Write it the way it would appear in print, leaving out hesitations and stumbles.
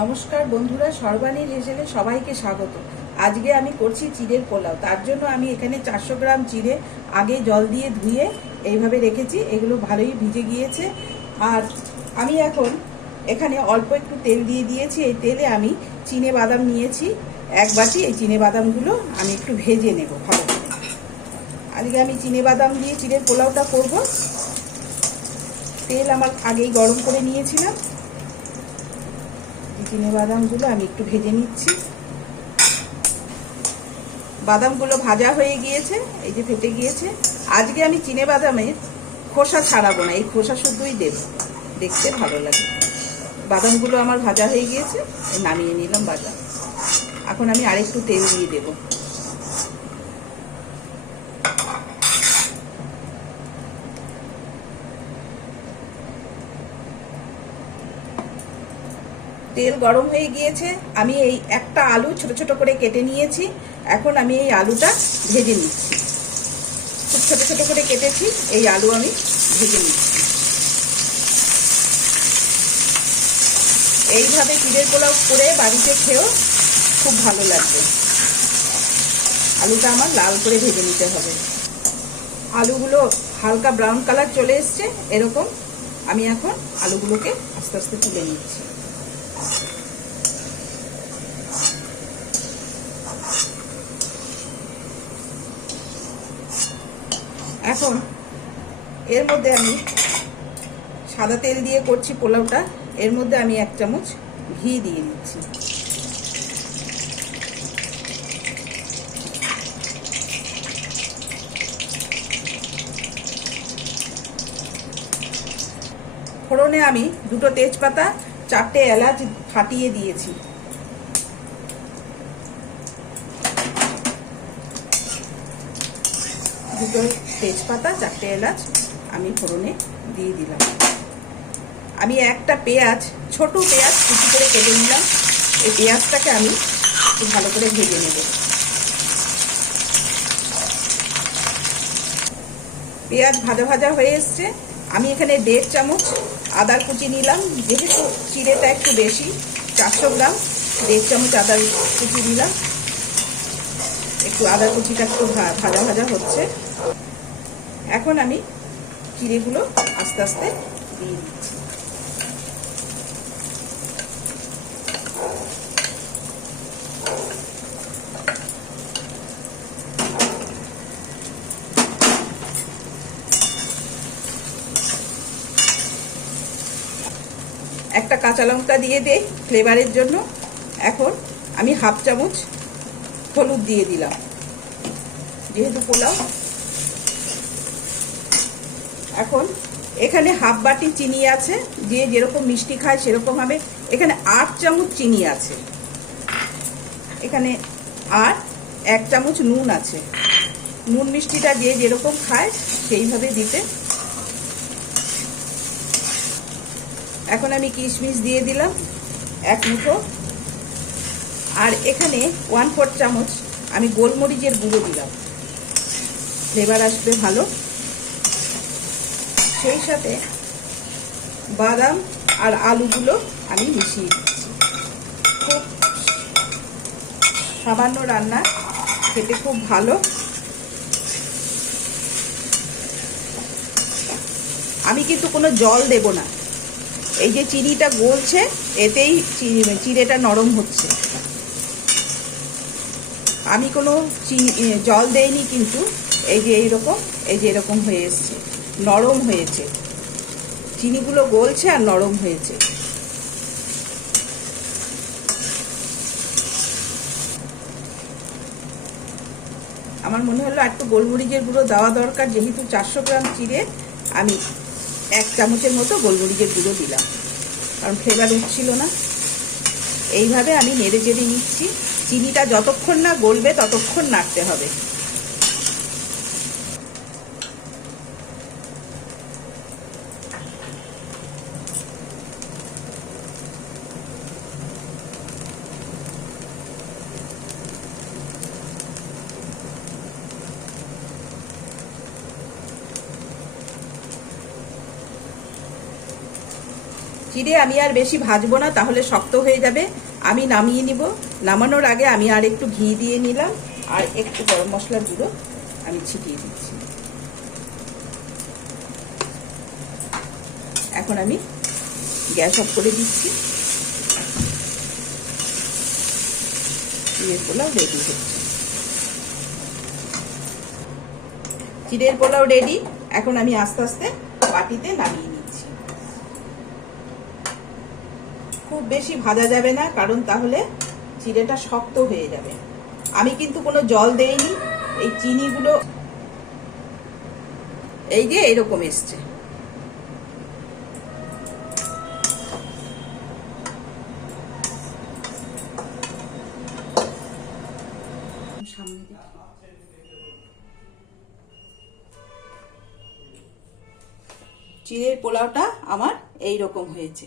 নমস্কার বন্ধুরা, সর্বাণীর হেসেলে সবাইকে স্বাগত। আজকে আমি করছি চিড়ের পোলাও। তার জন্য আমি এখানে 400 গ্রাম চিড়ে আগে জল দিয়ে ধুয়ে এইভাবে রেখেছি। এগুলো ভালোই ভিজে গিয়েছে। আর আমি এখন এখানে অল্প একটু তেল দিয়ে দিয়েছি। এই তেলে আমি চিনে বাদাম নিয়েছি 1 বাটি। এই চিনে বাদামগুলো আমি একটু ভেজে নেব ভালো করে। আজকে আমি চিনে বাদাম দিয়ে চিড়ের পোলাওটা করব। তেল আমার আগেই গরম করে নিয়েছিলাম। চিনে বাদামগুলো আমি একটু ভেজে নিচ্ছি। বাদামগুলো ভাজা হয়ে গিয়েছে, এই যে ফেটে গিয়েছে। আজকে আমি চিনে বাদামের খোসা ছাড়াবো না, এই খোসা শুধুই দেব, দেখতে ভালো লাগে। বাদামগুলো আমার ভাজা হয়ে গিয়েছে, নামিয়ে নিলাম বাদাম। এখন আমি আরেকটু তেল দিয়ে দেব। তেল গরম হয়ে গিয়েছে। আমি এই একটা আলু ছোট ছোট করে কেটে নিয়েছি। এখন আমি এই আলুটা ভেজে নিচ্ছি। খুব ছোট ছোট করে কেটেছি, এই আলু আমি ভেজে নিচ্ছি। এইভাবে চিড়ের পোলাও করে বাড়িতে খেয়েও খুব ভালো লাগবে। আলুটা আমার লাল করে ভেজে নিতে হবে। আলুগুলো হালকা ব্রাউন কালার চলে এসছে, এরকম। আমি এখন আলুগুলোকে আস্তে আস্তে তুলে নিচ্ছি। এখন এর মধ্যে আমি সাদা তেল দিয়ে করছি পোলাওটা। এর মধ্যে আমি 1 চামচ ঘি দিয়ে দিচ্ছি। ফোড়নে আমি 2টো তেজপাতা, 4টে এলাচ ফাটিয়ে দিয়েছি। দুটো তেজপাতা, 4টে এলাচ আমি ফোড়নে দিয়ে দিলাম। আমি একটা পেঁয়াজ, ছোট পেঁয়াজ কুচি করে কেটে নিলাম। এই পেঁয়াজটাকে আমি খুব ভালো করে ভেজে নেব। পেঁয়াজ ভাজা ভাজা হয়ে এসছে। আমি এখানে 1.5 চামচ আদার কুচি নিলাম। যেহেতু চিড়েটা একটু বেশি, 400 গ্রাম, 1.5 চামচ আদার কুচি নিলাম। একটু আদা কুচিটা একটু ভাজা ভাজা হচ্ছে। এখন আমি চিড়েগুলো আস্তে আস্তে দিয়ে দিচ্ছি। একটা কাঁচা লঙ্কা দিয়ে দেই ফ্লেভারের জন্য। এখন আমি 1/2 চামচ হলুদ দিয়ে দিলাম, যেহেতু পোলাও। এখন এখানে 1/2 বাটি চিনি আছে, যে যেরকম মিষ্টি খায় সেরকম হবে। এখানে 8 চামচ চিনি আছে। এখানে আর 1 চামচ নুন আছে। নুন মিষ্টিটা যে যেরকম খায় সেইভাবে দিতে। এখন আমি কিশমিশ দিয়ে দিলাম 1 মুঠো। আর এখানে 1/4 চামচ আমি গোলমরিচের গুঁড়ো দিলাম, ফ্লেভার আসবে ভালো। সেই সাথে বাদাম আর আলুগুলো আমি মিশিয়ে দিচ্ছি। খুব সামান্য রান্না, খেতে খুব ভালো। আমি কিন্তু কোনো জল দেব না। এই যে চিনিটা গলছে, এতেই চিড়েটা নরম হচ্ছে। আমি কোনো জল দেইনি, কিন্তু এই যে এরকম হয়ে এসছে, নরম হয়েছে। চিনিগুলো গলছে আর নরম হয়েছে। আমার মনে হলো একটু গোলমরিচের গুঁড়ো দেওয়া দরকার। যেহেতু 400 গ্রাম চিড়ে, আমি 1 চামচের মতো গোলমরিচের গুঁড়ো দিলাম, কারণ ফ্লেভার উঠছিল না। এইভাবে আমি নেড়ে চেড়ে নিচ্ছি। চিনিটা যতক্ষণ না গলবে ততক্ষণ নাড়তে হবে। চিড়ে আমি আর বেশি ভাজবো না, তাহলে শক্ত হয়ে যাবে। আমি নামিয়ে নিব। নামানোর আগে আমি আর একটু ঘি দিয়ে নিলাম, আর একটু গরম মশলার গুঁড়ো আমি ছিটিয়ে দিচ্ছি। এখন আমি গ্যাস অফ করে দিচ্ছি। চিড়ের পোলাও রেডি হচ্ছে। চিড়ের পোলাও রেডি। এখন আমি আস্তে আস্তে বাটিতে নামিয়ে নিচ্ছি। খুব বেশি ভাজা যাবে না, কারণ তাহলে চিড়েটা শক্ত হয়ে যাবে। আমি কিন্তু কোনো জল দেইনি। এই চিনিগুলো এই যে এরকম এসছে। চিড়ের পোলাওটা আমার এই রকম হয়েছে।